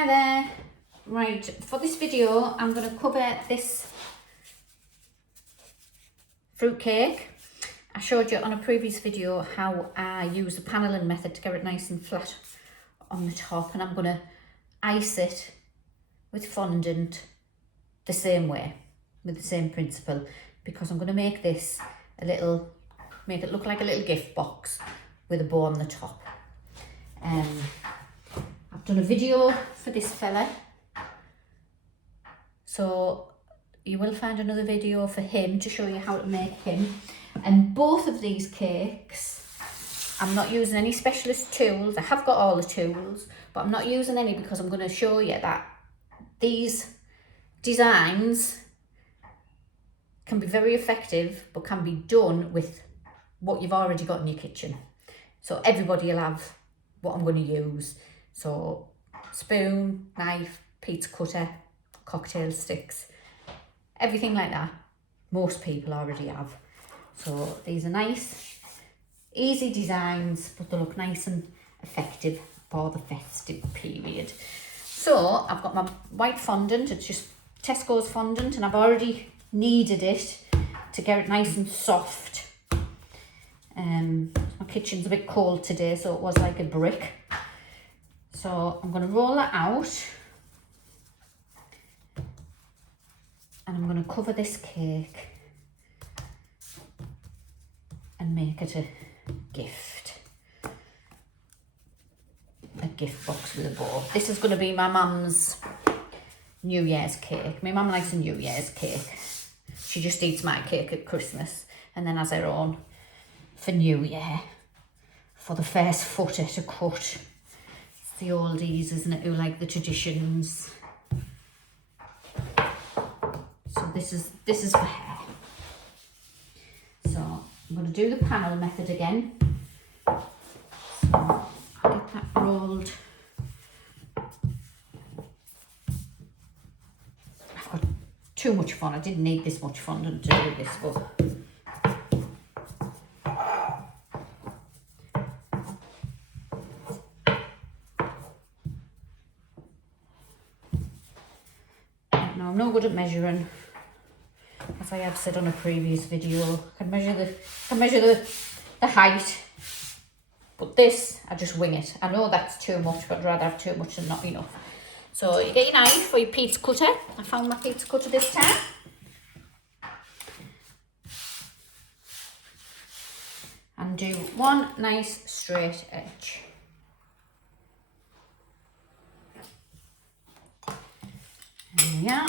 Hi there. Right, for this video I'm going to cover this fruit cake. I showed you on a previous video how I use the paneling method to get it nice and flat on the top, and I'm going to ice it with fondant the same way, with the same principle, because I'm going to make this make it look like a little gift box with a bow on the top. I've done a video for this fella, so you will find another video for him to show you how to make him. And both of these cakes, I'm not using any specialist tools. I have got all the tools, but I'm not using any because I'm going to show you that these designs can be very effective, but can be done with what you've already got in your kitchen. So everybody will have what I'm going to use. So spoon, knife, pizza cutter, cocktail sticks, everything like that. Most people already have. So these are nice, easy designs, but they look nice and effective for the festive period. So I've got my white fondant. It's just Tesco's fondant, and I've already kneaded it to get it nice and soft. My kitchen's a bit cold today, so it was like a brick. So I'm going to roll it out, and I'm going to cover this cake and make it a gift box with a bow. This is going to be my mum's New Year's cake. My mum likes a New Year's cake. She just eats my cake at Christmas and then has her own for New Year, for the first footer to cut. It's the oldies, isn't it, who like the traditions. So this is for her. So I'm going to do the panel method again. So I'll get that rolled. I've got too much fun. I didn't need this much fondant to do this, but now I'm no good at measuring. As I have said on a previous video, I can measure the height, but this, I just wing it. I know that's too much, but I'd rather have too much than not enough. So you get your knife or your pizza cutter. I found my pizza cutter this time. And do one nice straight edge. There we are.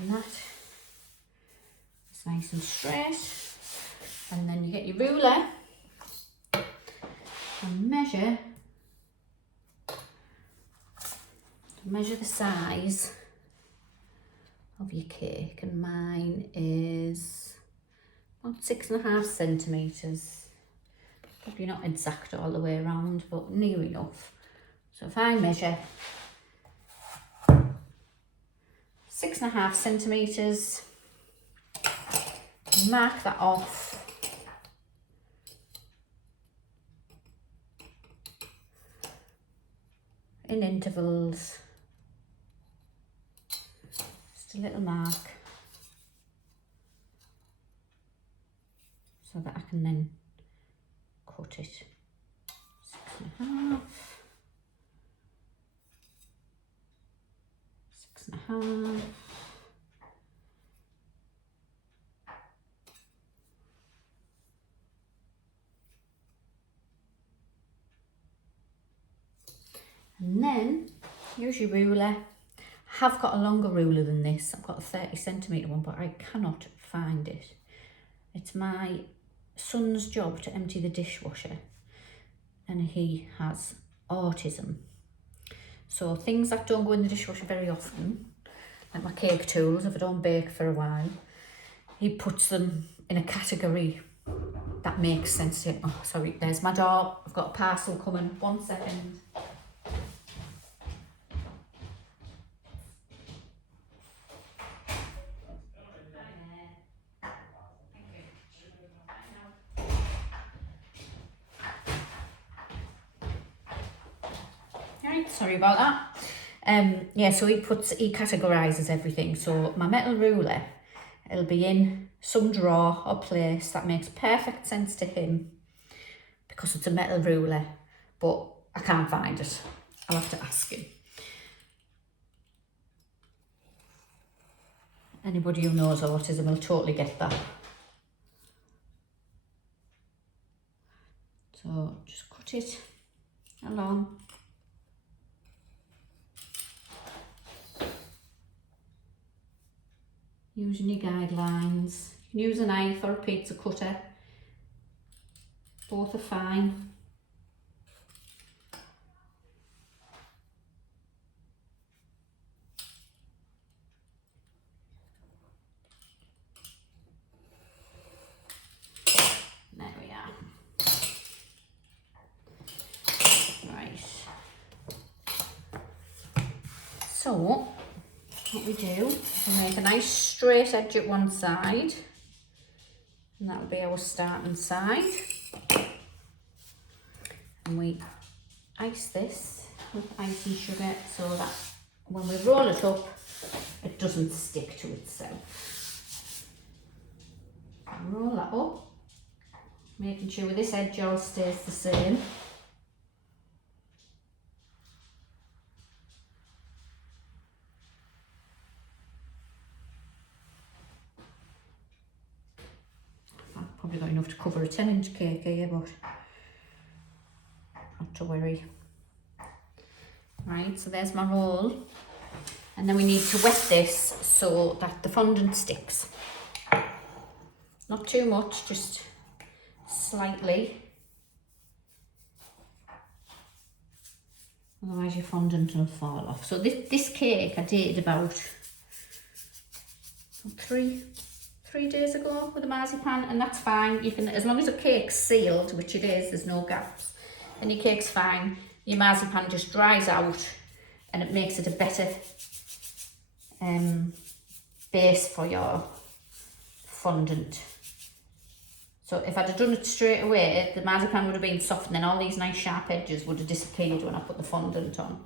And that is nice and straight. And then you get your ruler and measure the size of your cake, and mine is about 6.5 centimetres. Probably not exact all the way around, but near enough. So if I measure 6.5 centimetres, mark that off. In intervals, just a little mark, so that I can then cut it. 6.5, 6.5. And then use your ruler. I have got a longer ruler than this. I've got a 30 centimetre one, but I cannot find it. It's my son's job to empty the dishwasher, and he has autism. So things that don't go in the dishwasher very often, like my cake tools, if I don't bake for a while, he puts them in a category that makes sense to him. Oh, sorry, there's my door. I've got a parcel coming. 1 second. Right, sorry about that. Yeah, so he categorises everything. So my metal ruler, it'll be in some drawer or place that makes perfect sense to him because it's a metal ruler, but I can't find it. I'll have to ask him. Anybody who knows autism will totally get that. So just cut it along. Using your guidelines. You can use a knife or a pizza cutter. Both are fine. There we are. Right. So, what we do, we make a nice straight edge at one side. And that'll be our starting side. And we ice this with icing sugar so that when we roll it up, it doesn't stick to itself. Roll that up, making sure this edge all stays the same. I've probably got enough to cover a 10-inch cake here, but not to worry. Right, so there's my roll. And then we need to wet this so that the fondant sticks. Not too much, just slightly. Otherwise your fondant will fall off. So this cake I did about 3 days ago with a marzipan, and that's fine. You can, as long as the cake's sealed, which it is, there's no gaps, then your cake's fine. Your marzipan just dries out and it makes it a better base for your fondant. So if I'd have done it straight away, the marzipan would have been soft and then all these nice sharp edges would have disappeared when I put the fondant on.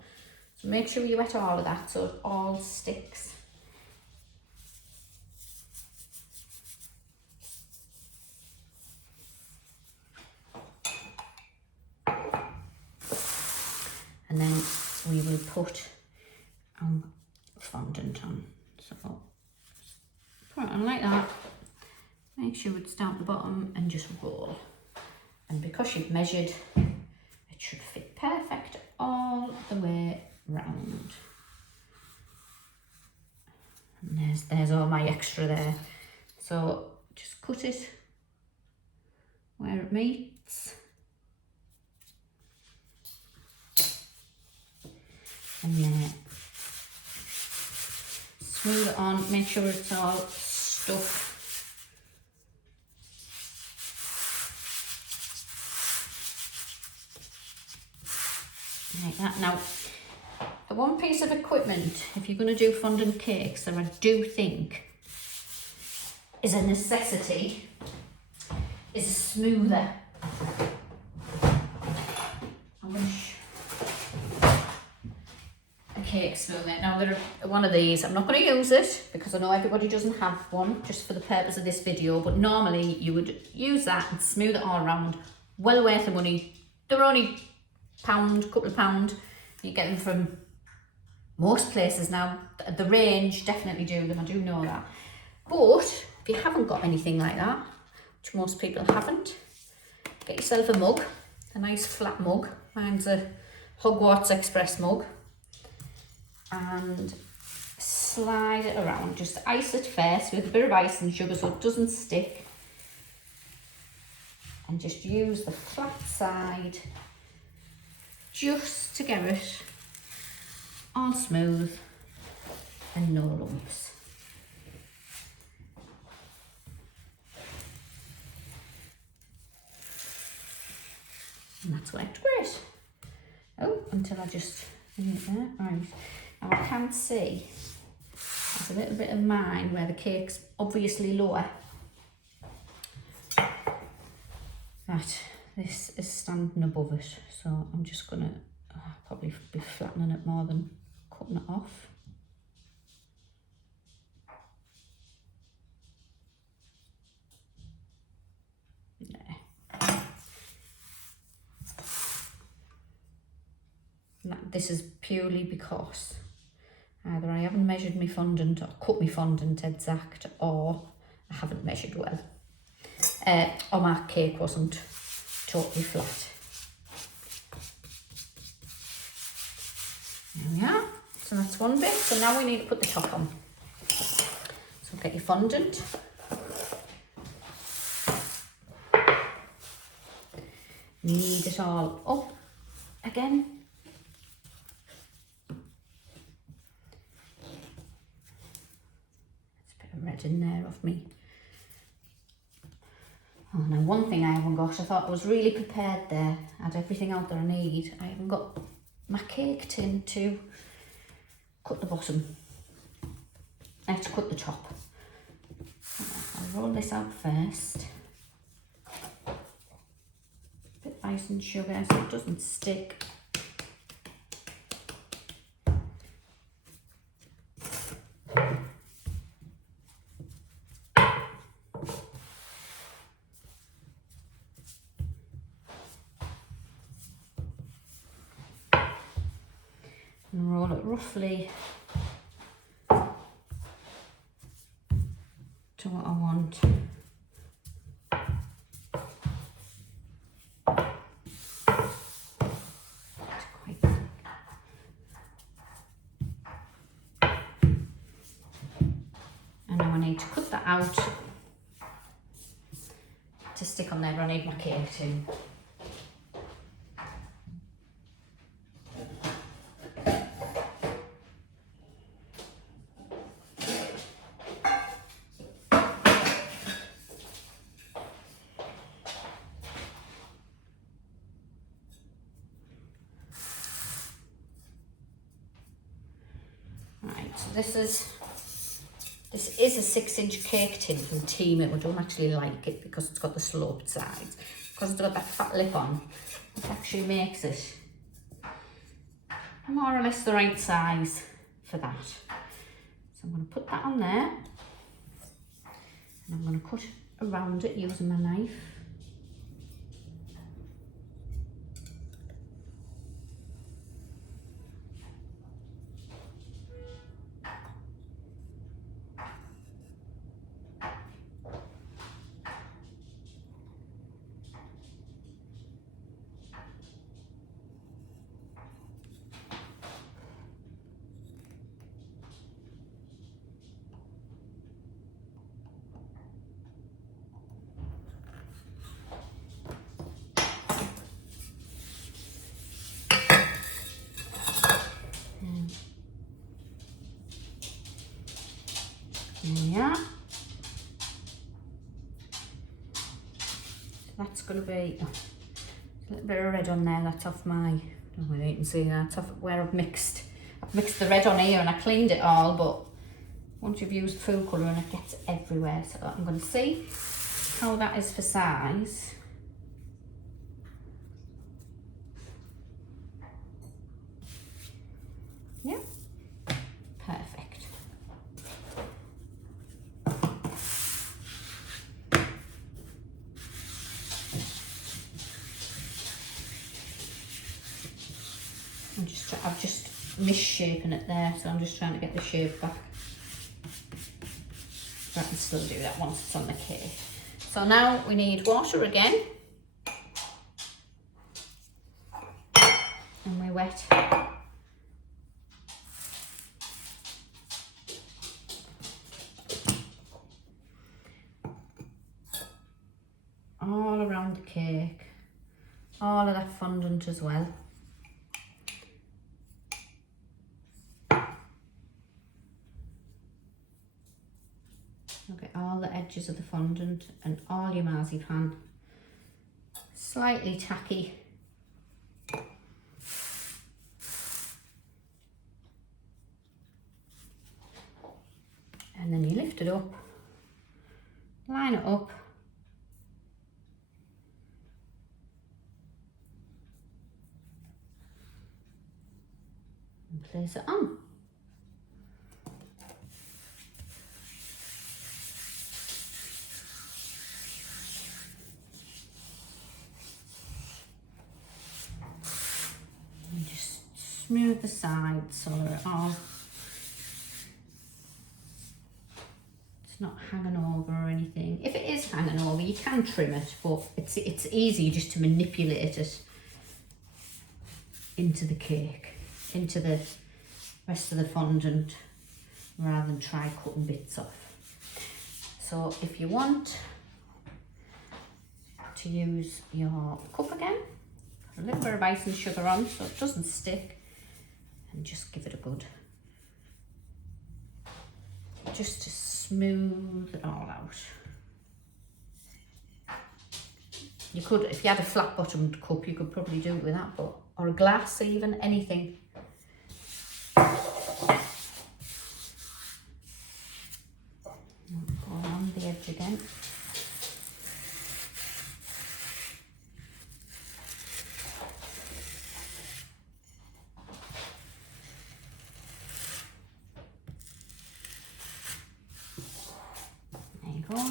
So make sure you wet all of that so it all sticks. And then we will put fondant on. So put it on like that. Make sure it's down at the bottom and just roll. And because you've measured, it should fit perfect all the way round. And there's all my extra there. So just cut it where it meets. And then smooth it on, make sure it's all stuck. Like that. Now, the one piece of equipment, if you're going to do fondant cakes, that I do think is a necessity, is a smoother. I'm going to a cake smoother. Now, there are one of these. I'm not going to use it because I know everybody doesn't have one, just for the purpose of this video, but normally you would use that and smooth it all around. Well worth the money. They're only couple of pound. You get them from most places now. The range definitely do them, I do know that. But if you haven't got anything like that, which most people haven't, get yourself a mug, a nice flat mug. Mine's a Hogwarts Express mug, and slide it around. Just ice it first with a bit of ice and sugar so it doesn't stick, and just use the flat side just to get it all smooth and no lumps. And that's worked great. Oh, until I just finish it there. Right. Now I can see there's a little bit of mine where the cake's obviously lower. Right. This is standing above it, so I'm just gonna probably be flattening it more than cutting it off. There. This is purely because either I haven't measured my fondant or cut my fondant exact, or I haven't measured well. Or my cake wasn't totally flat. There we are. So that's one bit. So now we need to put the top on. So get your fondant. Knead it all up again. There's a bit of red in there of me. Oh, now one thing I haven't got, I thought I was really prepared there. I had everything out that I need. I haven't got my cake tin to cut the bottom. I have to cut the top. I'll roll this out first. A bit of icing sugar so it doesn't stick. And roll it roughly to what I want. It's quite thick. And now I need to cut that out to stick on there, but I need my cake tin. Right, so this is a 6-inch cake tin from Temu. I don't actually like it because it's got the sloped sides. Because it's got that fat lip on, it actually makes it more or less the right size for that. So I'm going to put that on there. And I'm going to cut around it using my knife. Yeah. So that's going to be a little bit of red on there. That's off my, I don't know whether you can see that. It's off where I've mixed the red on here and I cleaned it all, but once you've used food colouring it gets everywhere. So I'm going to see how that is for size. Yeah, perfect. I've just misshapen it there, so I'm just trying to get the shape back. I can still do that once it's on the cake. So now we need water again. And we wet all around the cake, all of that fondant as well. Look at all the edges of the fondant and all your marzipan. Slightly tacky. And then you lift it up, line it up. And place it on. smooth the sides so they're all, it's not hanging over or anything. If it is hanging over, you can trim it, but it's easy just to manipulate it into the cake, into the rest of the fondant, rather than try cutting bits off. So if you want to use your cup again, put a little bit of icing sugar on so it doesn't stick, and just give it a good, just to smooth it all out. You could, if you had a flat bottomed cup, you could probably do it with that, but, or a glass even, anything. Go around the edge again.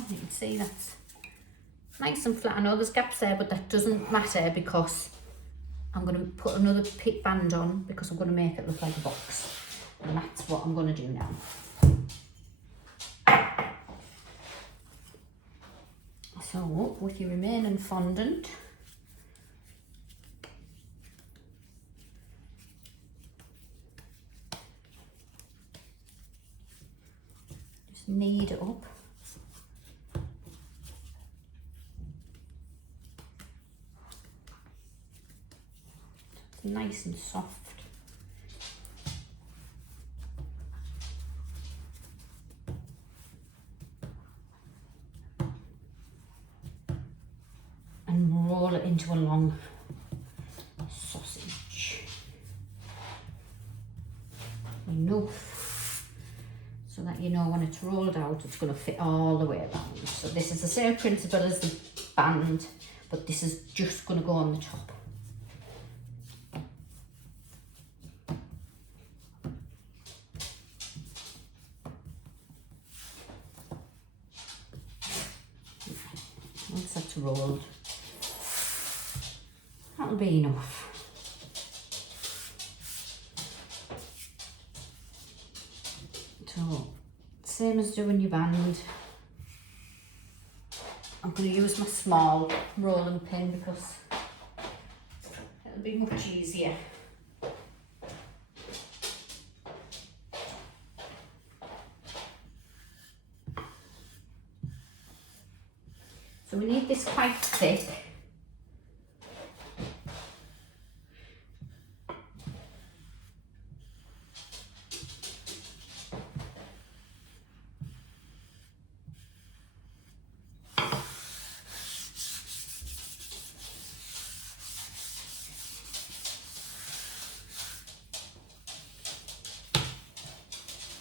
You can see that's nice and flat. I know there's gaps there, but that doesn't matter because I'm going to put another pit band on because I'm going to make it look like a box, and that's what I'm going to do now. So with your remaining fondant, just knead it up. Nice and soft. And roll it into a long sausage. Enough so that you know when it's rolled out it's going to fit all the way around. So this is the same principle as the band, but this is just going to go on the top. Once that's rolled, that'll be enough. So, same as doing your band, I'm going to use my small rolling pin because it'll be much easier. So we need this quite thick.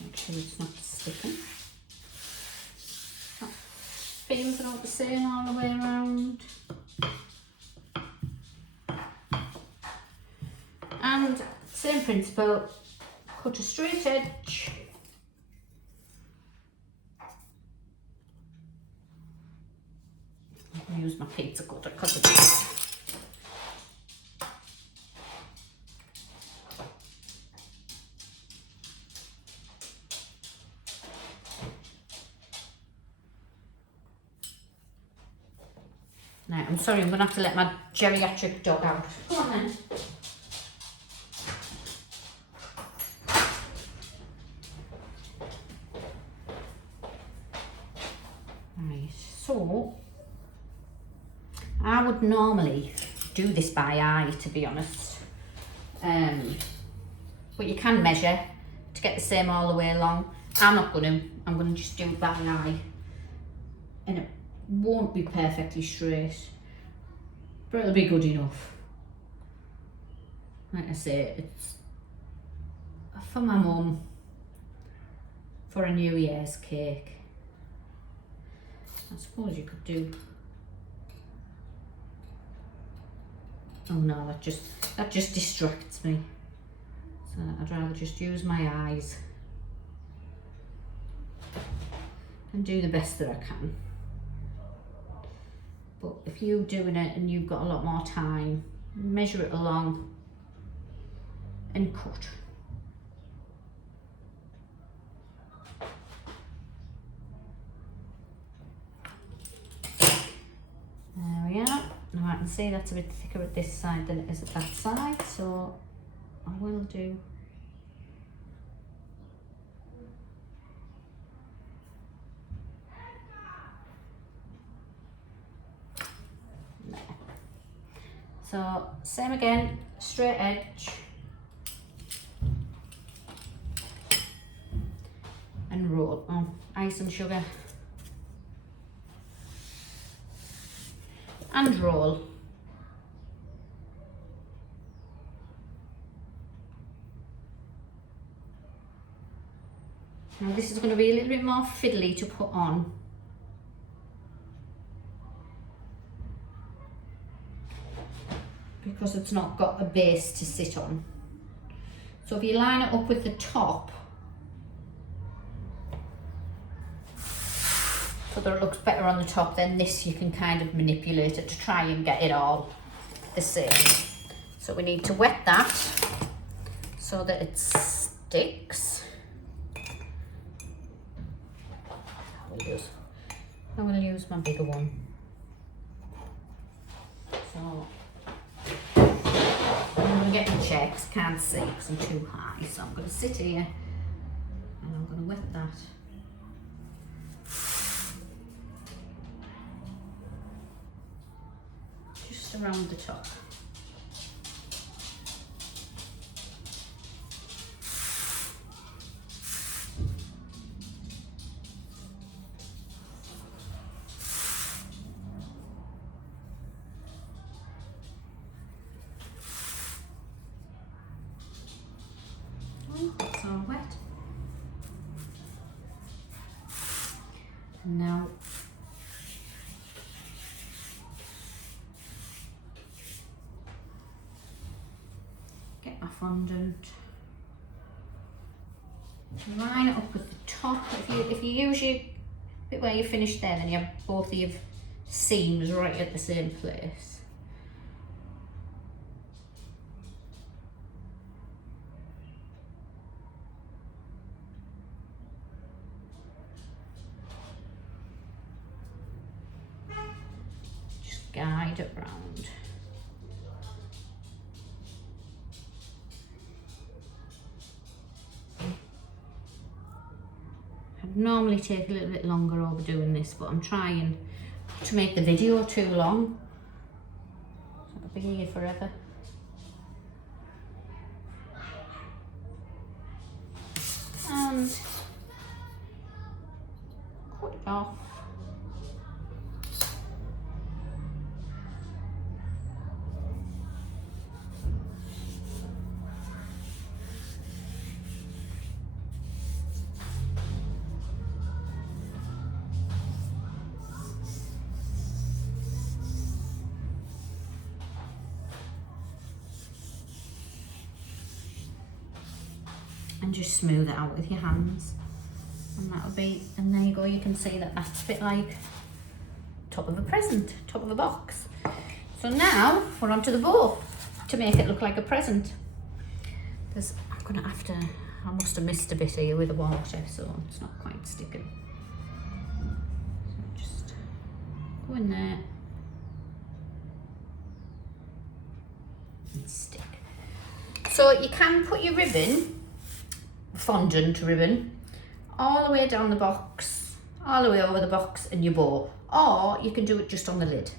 Make sure it's not sticking. Feels are all the same all the way around. And same principle, cut a straight edge. I'll use my pizza cutter because of this. Now, I'm sorry, I'm going to have to let my geriatric dog out. Come on then. Right, so I would normally do this by eye, to be honest. But you can measure to get the same all the way along. I'm not going to. I'm going to just do it by eye. And it won't be perfectly straight, but it'll be good enough. Like I say, it's for my mum for a New Year's cake. I suppose you could do, oh no, that just distracts me, so I'd rather just use my eyes and do the best that I can. But if you're doing it and you've got a lot more time, measure it along and cut. There we are. Now I can see that's a bit thicker at this side than it is at that side, so I will do there. So same again, straight edge and roll. Oh, ice and sugar and roll. Now this is going to be a little bit more fiddly to put on. Because it's not got a base to sit on. So if you line it up with the top, so that it looks better on the top, then this you can kind of manipulate it to try and get it all the same. So we need to wet that so that it sticks. I'm going to use my bigger one. So I'm going to get the checks, can't see because I'm too high. So I'm going to sit here and I'm going to wet that. Just around the top. It's all wet. And now get my fondant. Line it up with the top. If you use your bit where you finish there, then you have both of your seams right at the same place. Guide it round. I'd normally take a little bit longer over doing this, but I'm trying to make the video too long. So I'll be here forever. And cut it off. And just smooth it out with your hands, and that'll be, and there you go, you can see that that's a bit like top of a present, top of a box. So now we're onto the bow to make it look like a present. I'm gonna have to, I must have missed a bit here with the water, so it's not quite sticking. So just go in there and stick. So you can put your ribbon, fondant ribbon, all the way down the box, all the way over the box and your bow, or you can do it just on the lid.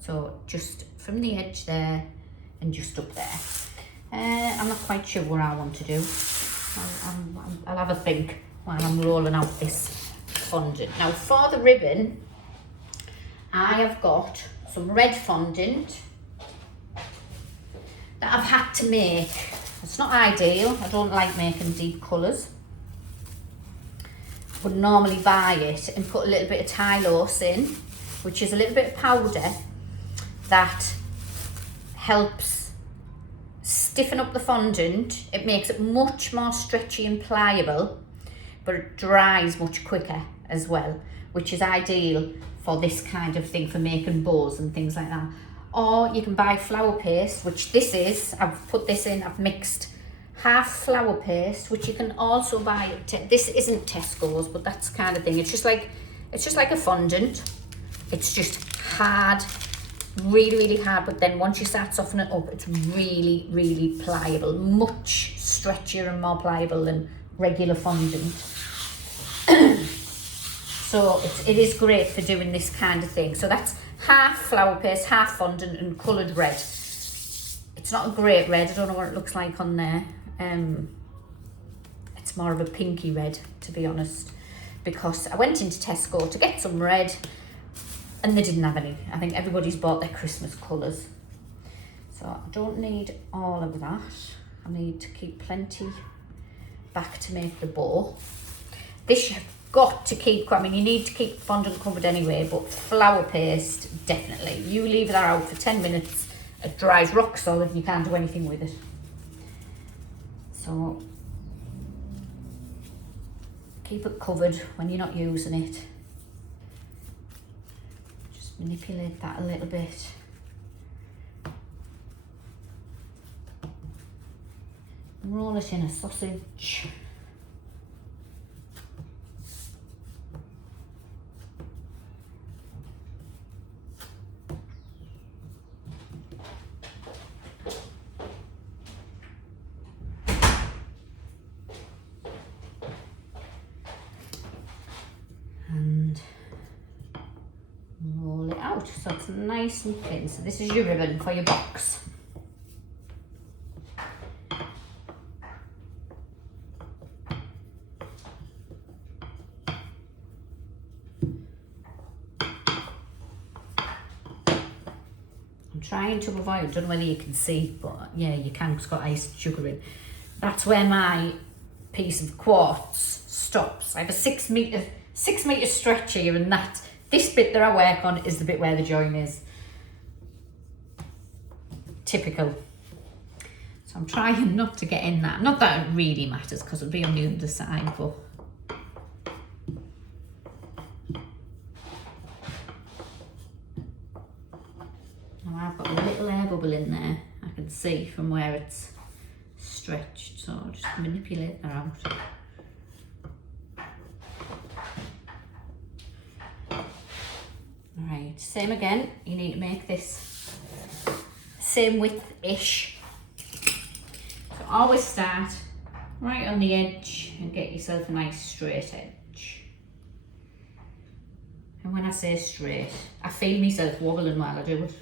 So just from the edge there and just up there. I'm not quite sure what I want to do. I'll have a think while I'm rolling out this fondant. Now for the ribbon, I have got some red fondant that I've had to make. It's not ideal, I don't like making deep colours. I would normally buy it and put a little bit of Tylose in, which is a little bit of powder that helps stiffen up the fondant. It makes it much more stretchy and pliable, but it dries much quicker as well, which is ideal for this kind of thing, for making bows and things like that. Or you can buy flour paste, which this is. I've put this in, I've mixed half flour paste, which you can also buy at this isn't Tesco's, but that's the kind of thing. It's just like a fondant. It's just hard, really hard, but then once you start softening it up, it's really pliable, much stretchier and more pliable than regular fondant. So it is great for doing this kind of thing. So that's half flour paste, half fondant, and coloured red. It's not a great red, I don't know what it looks like on there. It's more of a pinky red, to be honest, because I went into Tesco to get some red and they didn't have any. I think everybody's bought their Christmas colours. So I don't need all of that. I need to keep plenty back to make the bow. This you've got to keep, I mean, you need to keep fondant covered anyway, but flour paste, definitely. You leave that out for 10 minutes, it dries rock solid and you can't do anything with it. So keep it covered when you're not using it. Just manipulate that a little bit. Roll it in a sausage. And roll it out so it's nice and thin. So this is your ribbon for your box. I'm trying to avoid, I don't know whether you can see, but yeah, you can, it's got iced sugar in. That's where my piece of quartz stops. I have a 6 metre stretch here, and this bit that I work on is the bit where the join is. Typical. So I'm trying not to get in that. Not that it really matters because it'll be on the other side, but now I've got a little air bubble in there. I can see from where it's stretched, so I'll just manipulate that out. Right, same again, you need to make this same width-ish. So always start right on the edge and get yourself a nice straight edge. And when I say straight, I feel myself wobbling while I do it.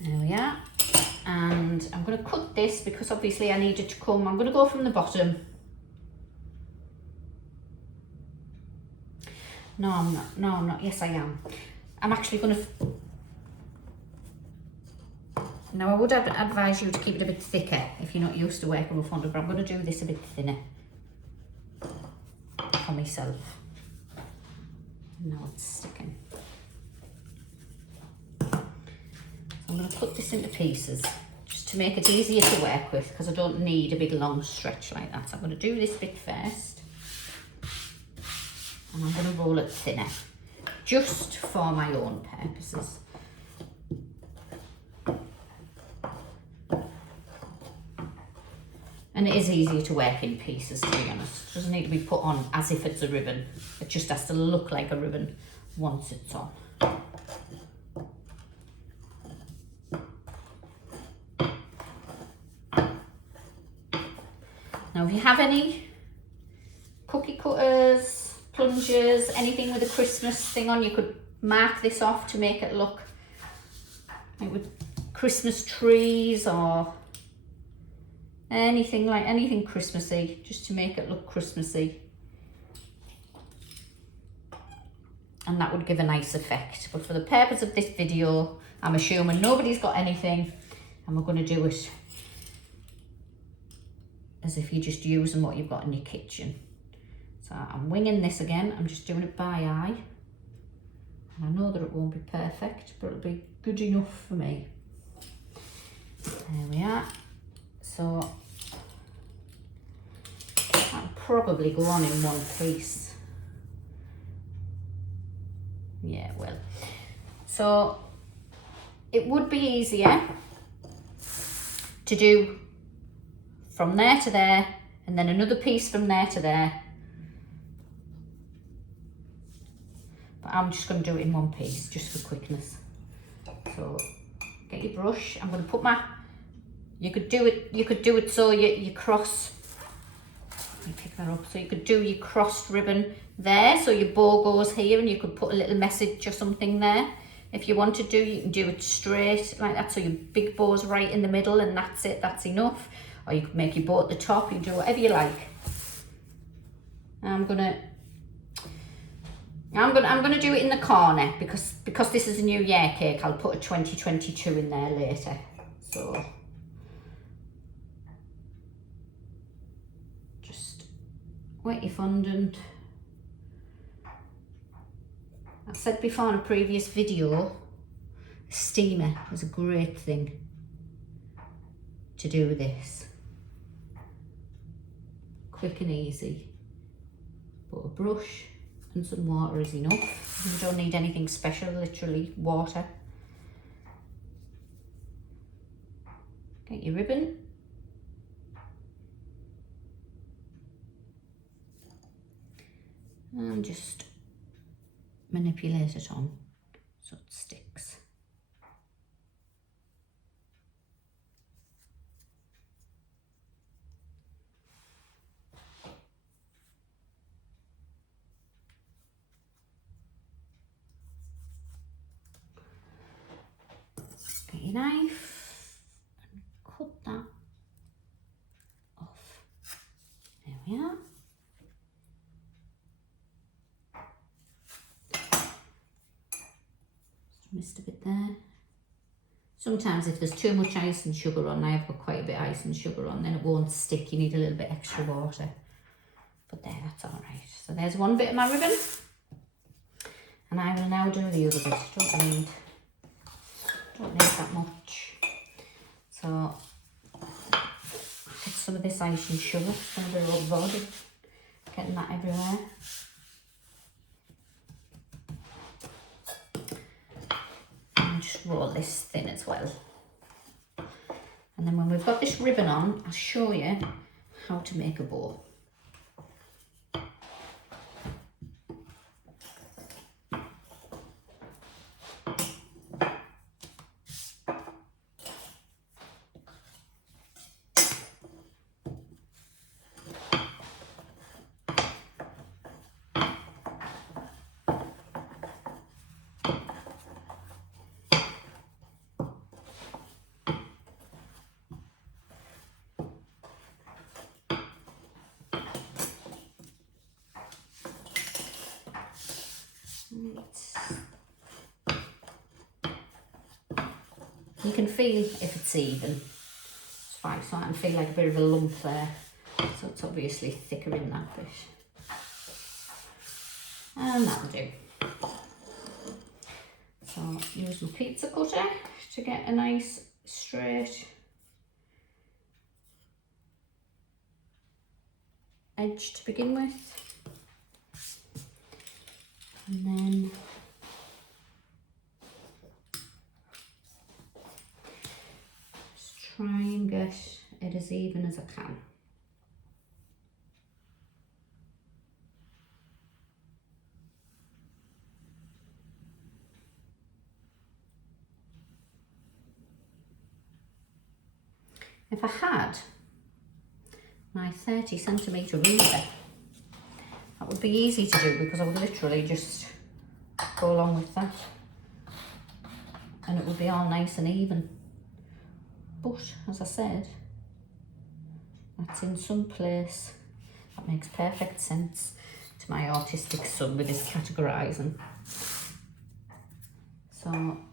There we are, and I'm going to cut this because obviously I need it to come. I'm going to go from the bottom. No, I'm not. No, I'm not. Yes, I am. I'm actually going to... Now, I would advise you to keep it a bit thicker if you're not used to working with fondant, but I'm going to do this a bit thinner for myself. Now it's sticking. I'm going to cut this into pieces just to make it easier to work with because I don't need a big long stretch like that. So I'm going to do this bit first and I'm going to roll it thinner just for my own purposes. And it is easier to work in pieces, to be honest. It doesn't need to be put on as if it's a ribbon. It just has to look like a ribbon once it's on. Now, if you have any cookie cutters, plungers, anything with a Christmas thing on, you could mark this off to make it look like with Christmas trees or anything Christmassy, just to make it look Christmassy. And that would give a nice effect. But for the purpose of this video, I'm assuming nobody's got anything and we're going to do it as if you're just using what you've got in your kitchen. So I'm winging this again. I'm just doing it by eye. And I know that it won't be perfect, but it'll be good enough for me. There we are. probably go on in one piece. Yeah, well, so it would be easier to do from there to there and then another piece from there to there. But I'm just going to do it in one piece just for quickness. So get your brush. I'm going to put my, you could do it so you cross, let me pick that up, so you could do your crossed ribbon there, so your bow goes here and you could put a little message or something there. If you want to do, you can do it straight like that, so your big bow's right in the middle and that's it, that's enough. Or you could make your bow at the top, you can do whatever you like. I'm gonna do it in the corner because this is a New Year cake. I'll put a 2022 in there later. So just wet your fondant. I've said before in a previous video, a steamer is a great thing to do with this. Quick and easy. But a brush and some water is enough. You don't need anything special, literally water. Get your ribbon. And just manipulate it on so it sticks. Get your knife and cut that off. There we are. Missed a bit there. Sometimes if there's too much ice and sugar on, I have got quite a bit of ice and sugar on, then it won't stick. You need a little bit extra water. But there, that's all right. So there's one bit of my ribbon. And I will now do the other bit. Don't need that much. So get some of this ice and sugar, some of the rub body, getting that everywhere. And just roll this thin as well. And then when we've got this ribbon on, I'll show you how to make a bow. You can feel if it's even. It's fine, so I can feel like a bit of a lump there. So it's obviously thicker in that bit. And that'll do. So use my pizza cutter to get a nice straight edge to begin with. And then just try and get it as even as I can. If I had my 30cm ruler, that would be easy to do because I would literally just go along with that and it would be all nice and even. But as I said, that's in some place. That makes perfect sense to my autistic son with his categorising. So I'm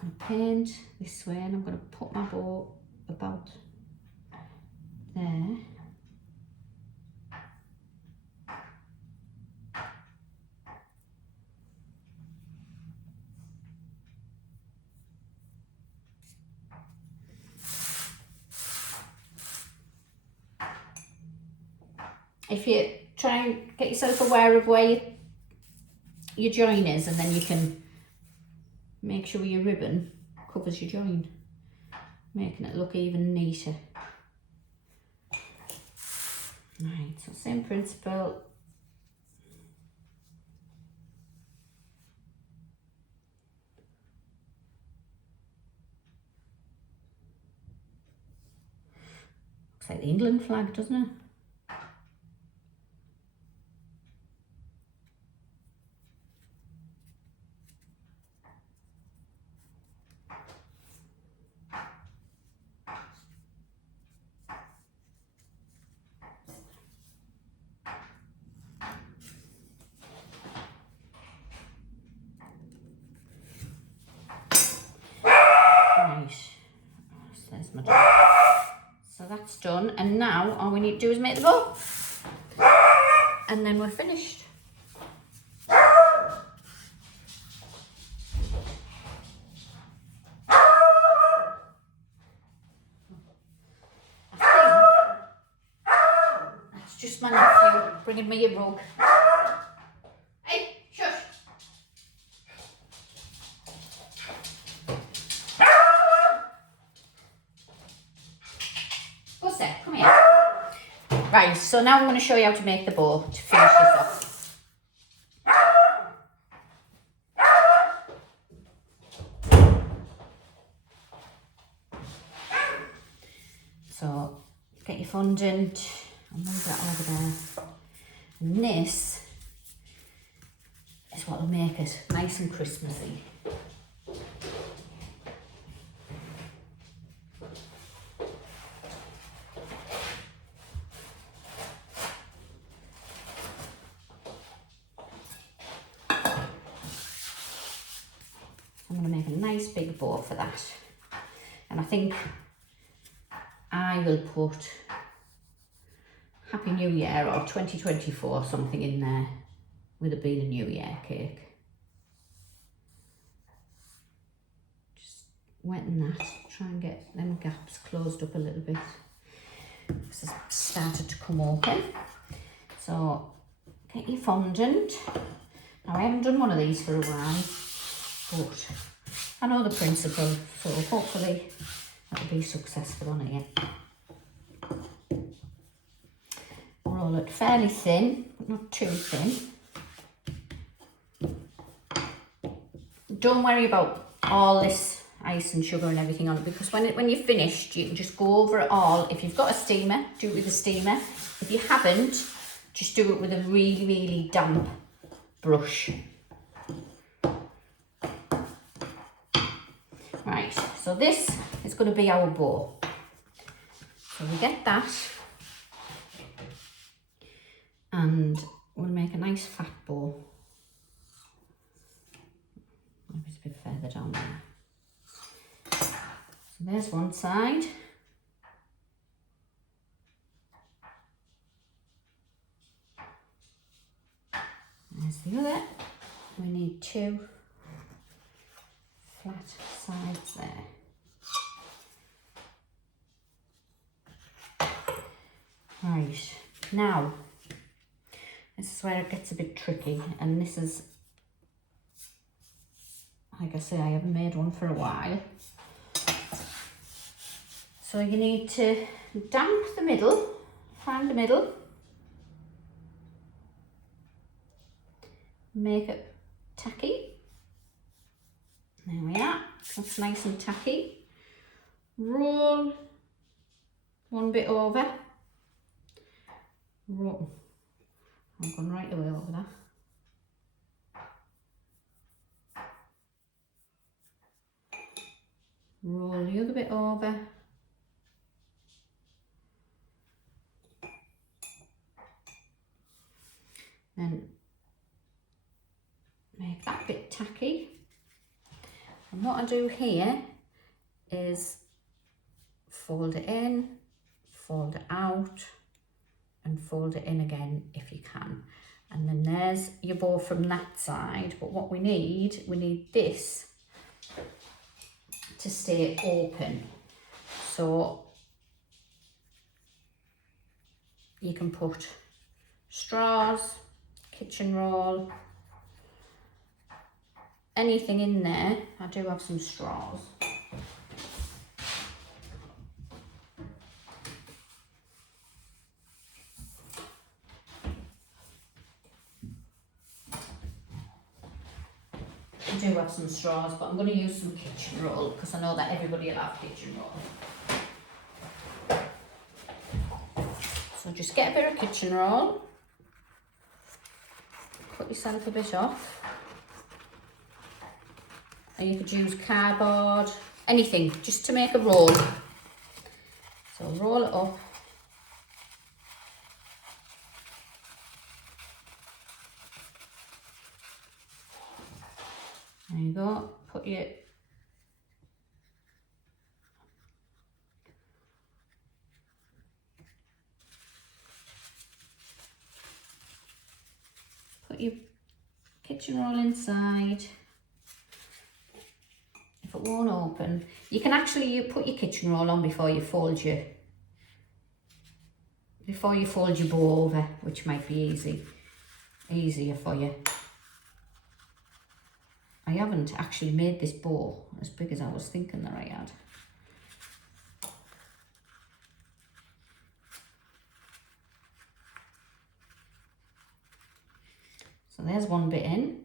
going to paint this way and I'm going to put my bow about there. if you try and get yourself aware of where your join is, and then you can make sure your ribbon covers your join, making it look even neater. Right, so same principle. Looks like the England flag, doesn't it? Right, so there's my job. So that's done, and now all we need to do is make the bow, and then we're finished. That's just my nephew bringing me a rug. Hey, shush. What's that? Come here. Right, so now I'm going to show you how to make the bow to finish this off. So get your fondant, I'll move that over there. And this is what will make it nice and Christmassy. I'm going to make a nice big bow for that. And I think I will put Happy New Year or 2024 something in there, with it being a New Year cake. Just wetting that, try and get them gaps closed up a little bit, because it's started to come open. So get your fondant. Now I haven't done one of these for a while, but I know the principle, so hopefully that'll be successful on here. Roll it fairly thin, but not too thin. Don't worry about all this ice and sugar and everything on it, because when you're finished, you can just go over it all. If you've got a steamer, do it with a steamer. If you haven't, just do it with a really, really damp brush. Right, so this is going to be our bow. So we get that, and we'll make a nice fat bow. Maybe it's a bit further down there. So there's one side. There's the other. We need two flat sides there. Right, now this is where it gets a bit tricky, and this is, like I say, I haven't made one for a while. So you need to damp the middle, find the middle, make it tacky. There we are, that's nice and tacky. Roll one bit over. Roll. I'm going right away over that. Roll the other bit over. Then make that bit tacky. And what I do here is fold it in, fold it out, and fold it in again if you can. And then there's your bow from that side. But what we need this to stay open. So you can put straws, kitchen roll, anything in there. I do have some straws. I do have some straws, but I'm going to use some kitchen roll because I know that everybody will have kitchen roll. So just get a bit of kitchen roll, cut yourself a bit off, and you could use cardboard, anything, just to make a roll. So roll it up. There you go, put your kitchen roll inside. If it won't open, you can actually put your kitchen roll on before you fold your bow over, which might be easier for you. I haven't actually made this bow as big as I was thinking that I had. So there's one bit in.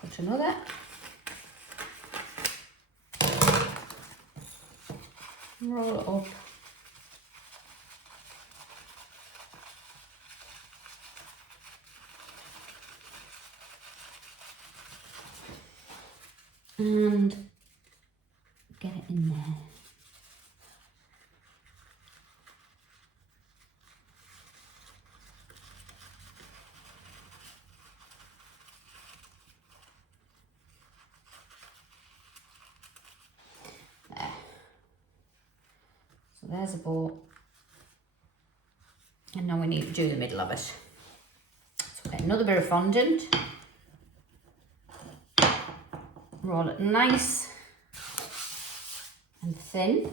Cut another. Roll it up. And get it in there. There. So there's a bow. And now we need to do the middle of it. So get another bit of fondant. Roll it nice and thin.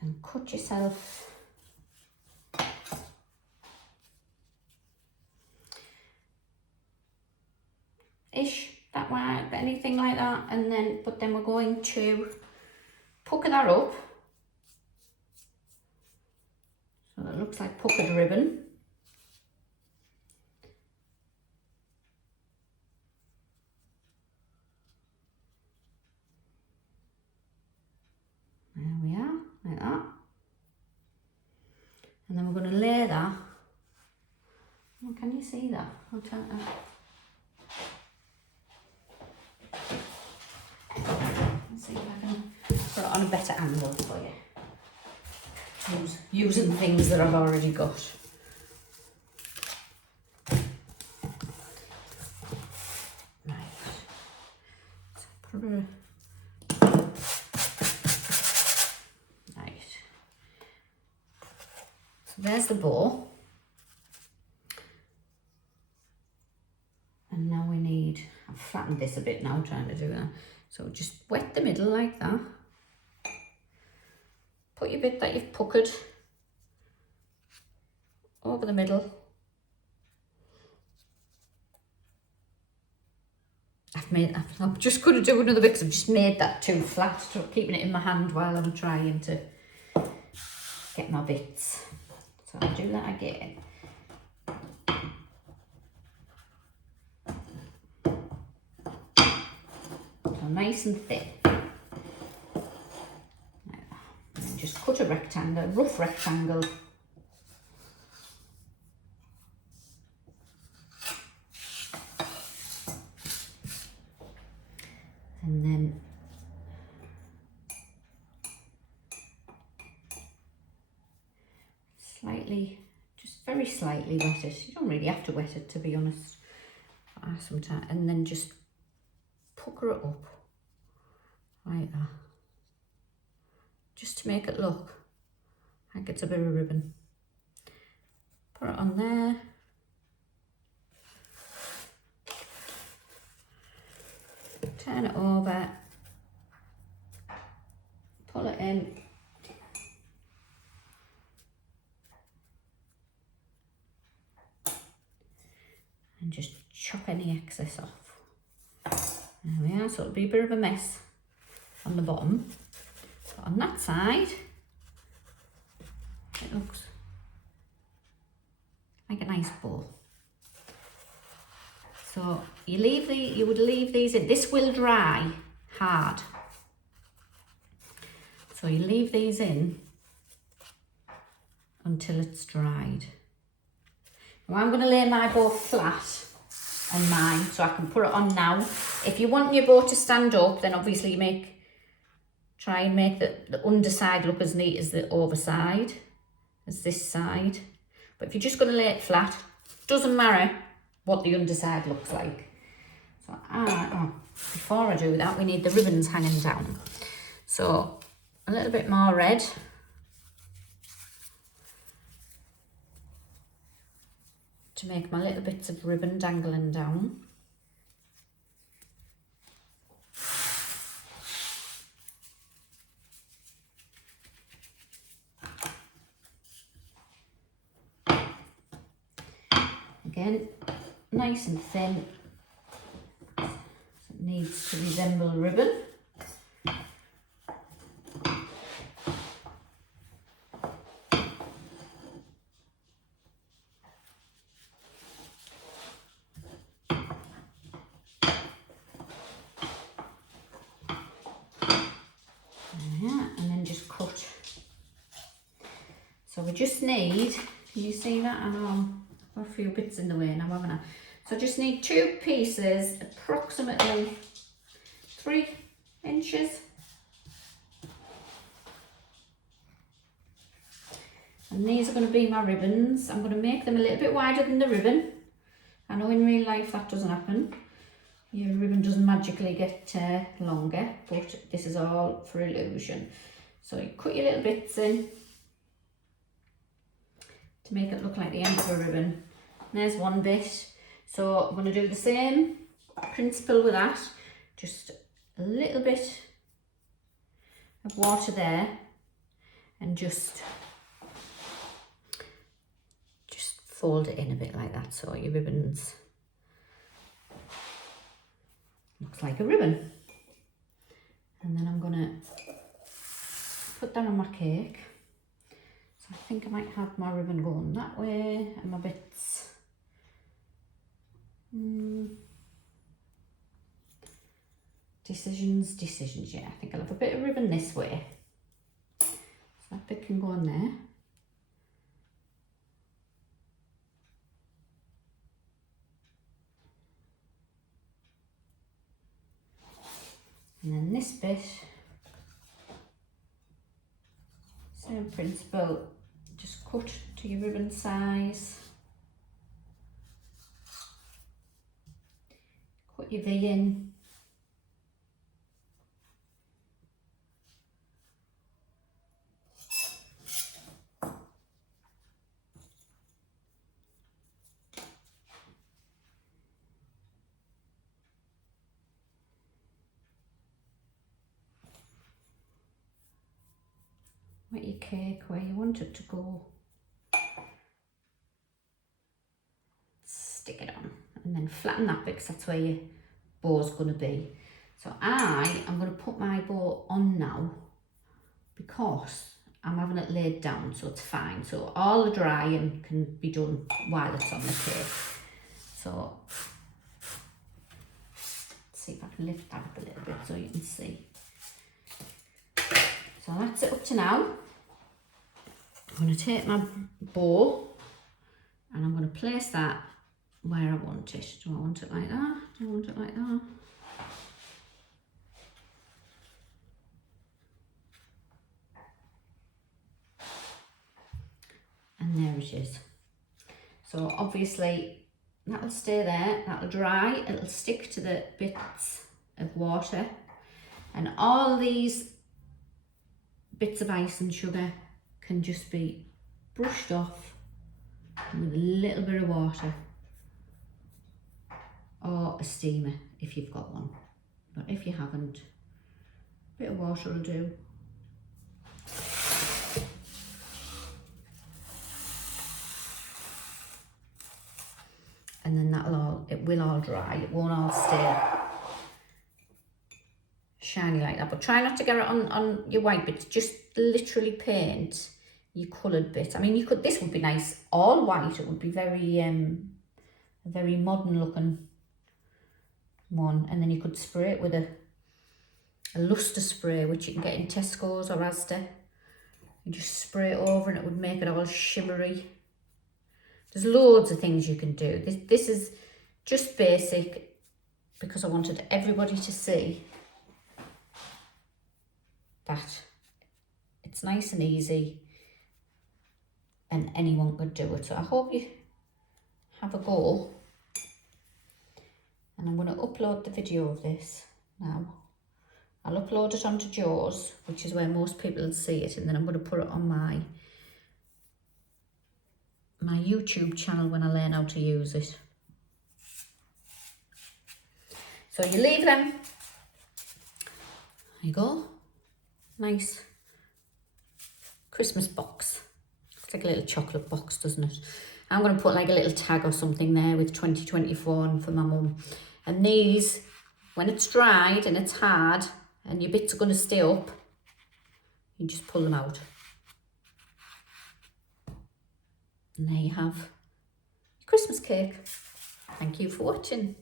And cut yourself that way, anything like that, and then we're going to pucker that up so that it looks like puckered ribbon. There we are, like that. And then we're going to lay that. Oh, can you see that? I'll try that. Let's see if I can put it on a better angle for you. Using things that I've already got. Right. So put it. Right. So there's the bow. And now we need, I've flattened this a bit now trying to do that. So just wet the middle like that. Put your bit that you've puckered over the middle. I'm just going to do another bit because I've just made that too flat. So I'm keeping it in my hand while I'm trying to get my bits. So I'll do that again. So nice and thin. And just cut a rectangle, rough rectangle. And then slightly, just very slightly wet it. You don't really have to wet it, to be honest. Sometimes, and then just pucker it up like that, just to make it look like it's a bit of ribbon. Put it on there. Turn it over. Pull it in. And just chop any excess off. There we are, so it'll be a bit of a mess on the bottom. But on that side, it looks like a nice bow. So you would leave these in. This will dry hard. So you leave these in until it's dried. Now I'm going to lay my bow flat on mine so I can put it on now. If you want your bow to stand up, then obviously try and make the underside look as neat as the overside, as this side. But if you're just going to lay it flat, doesn't matter what the underside looks like. So before I do that, we need the ribbons hanging down. So a little bit more red. To make my little bits of ribbon dangling down. Again, nice and thin. So it needs to resemble ribbon. And then just cut. So we just need, can you see that? I know I've got a few bits in the way now, haven't I? So I just need 2 pieces, approximately 3 inches. And these are going to be my ribbons. I'm going to make them a little bit wider than the ribbon. I know in real life that doesn't happen. Your ribbon doesn't magically get longer, but this is all for illusion. So you cut your little bits in to make it look like the end of a ribbon. And there's one bit. So I'm going to do the same principle with that. Just a little bit of water there and just fold it in a bit like that so your ribbons looks like a ribbon. And then I'm gonna put that on my cake. So I think I might have my ribbon going that way and my bits. Decisions, yeah. I think I'll have a bit of ribbon this way. So that bit can go on there. And then this bit, same principle, just cut to your ribbon size. Cut your V in. Put your cake where you want it to go. Stick it on and then flatten that bit because that's where your bow's going to be. So I am going to put my bow on now because I'm having it laid down, so it's fine. So all the drying can be done while it's on the cake. So let's see if I can lift that up a little bit so you can see. So that's it up to now. I'm going to take my bow and I'm going to place that where I want it. Do I want it like that? Do I want it like that? And there it is. So obviously that'll stay there, that'll dry, it'll stick to the bits of water, and all these bits of ice and sugar can just be brushed off with a little bit of water, or a steamer if you've got one, but if you haven't, a bit of water will do. And then it will all dry, it won't all stay shiny like that, but try not to get it on your white bits, just literally paint your coloured bit. I mean, this would be nice all white, it would be very a very modern looking one, and then you could spray it with a luster spray, which you can get in Tesco's or Asda. You just spray it over and it would make it all shimmery. There's loads of things you can do. This is just basic because I wanted everybody to see that it's nice and easy and anyone could do it. So I hope you have a go. And I'm going to upload the video of this now. I'll upload it onto Joe's, which is where most people will see it, and then I'm going to put it on my YouTube channel when I learn how to use it. So you leave them. There you go. Nice Christmas box. Looks like a little chocolate box, doesn't it? I'm going to put like a little tag or something there with 2024 and for my mum. And these, when it's dried and it's hard and your bits are going to stay up, you just pull them out. And there you have your Christmas cake. Thank you for watching.